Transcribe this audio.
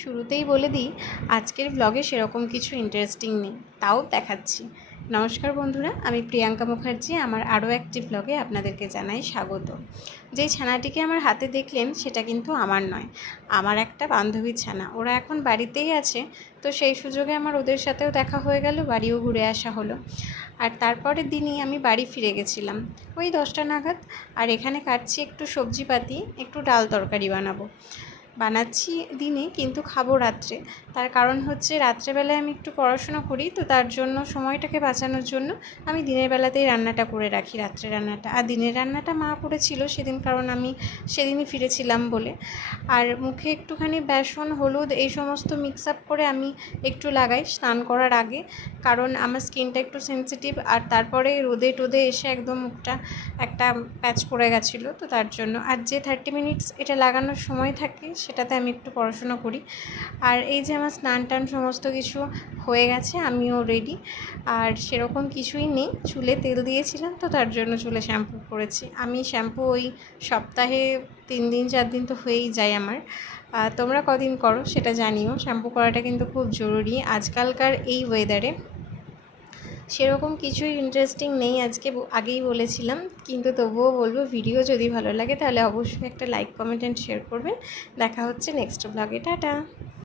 শুরুতেই বলে দিই, আজকের ব্লগে সেরকম কিছু ইন্টারেস্টিং নেই, তাও দেখাচ্ছি। নমস্কার বন্ধুরা, আমি প্রিয়াঙ্কা মুখার্জি। আমার আরও একটি ব্লগে আপনাদেরকে জানাই স্বাগত। যেই ছানাটিকে আমার হাতে দেখলেন সেটা কিন্তু আমার নয়, আমার একটা বান্ধবীর ছানা। ওরা এখন বাড়িতেই আছে, তো সেই সুযোগে আমার ওদের সাথেও দেখা হয়ে গেল, বাড়িও ঘুরে আসা হলো। আর তারপরের দিনই আমি বাড়ি ফিরে গেছিলাম ওই 10টা নাগাদ। আর এখানে কাটছি একটু সবজিপাতি, একটু ডাল তরকারি বানাচ্ছি দিনে, কিন্তু খাবো রাত্রে। তার কারণ হচ্ছে রাত্রেবেলায় আমি একটু পড়াশোনা করি, তো তার জন্য সময়টাকে বাঁচানোর জন্য আমি দিনের বেলাতেই রান্নাটা করে রাখি, রাত্রে রান্নাটা। আর দিনের রান্নাটা মা করেছিল সেদিন, কারণ আমি সেদিনই ফিরেছিলাম বলে। আর মুখে একটুখানি বেসন, হলুদ এই সমস্ত মিক্স আপ করে আমি একটু লাগাই স্নান করার আগে, কারণ আমার স্কিনটা একটু সেন্সিটিভ। আর তারপরে রোদে টোদে এসে একদম মুখটা একটা প্যাচ পড়ে গেছিলো, তো তার জন্য। আর যে 30 মিনিটস এটা লাগানোর সময় থাকে সেটাতে আমি একটু পড়াশোনা করি। আর এই যে আমার স্নান টান সমস্ত কিছু হয়ে গেছে, আমিও রেডি। আর সেরকম কিছুই নেই, চুলে তেল দিয়েছিলাম তো তার জন্য চুলে শ্যাম্পু করেছি। আমি শ্যাম্পু ওই সপ্তাহে 3 দিন 4 দিন তো হয়েই যায় আমার। তোমরা কদিন করো সেটা জানিও। শ্যাম্পু করাটা কিন্তু খুব জরুরি আজকালকার এই ওয়েদারে। সেরকম কিছুই ইন্টারেস্টিং নেই আজকে, আগেই বলেছিলাম, কিন্তু তবুও বলবো, ভিডিও যদি ভালো লাগে তাহলে অবশ্যই একটা লাইক, কমেন্ট অ্যান্ড শেয়ার করবেন। দেখা হচ্ছে নেক্সট ব্লগে। টাটা।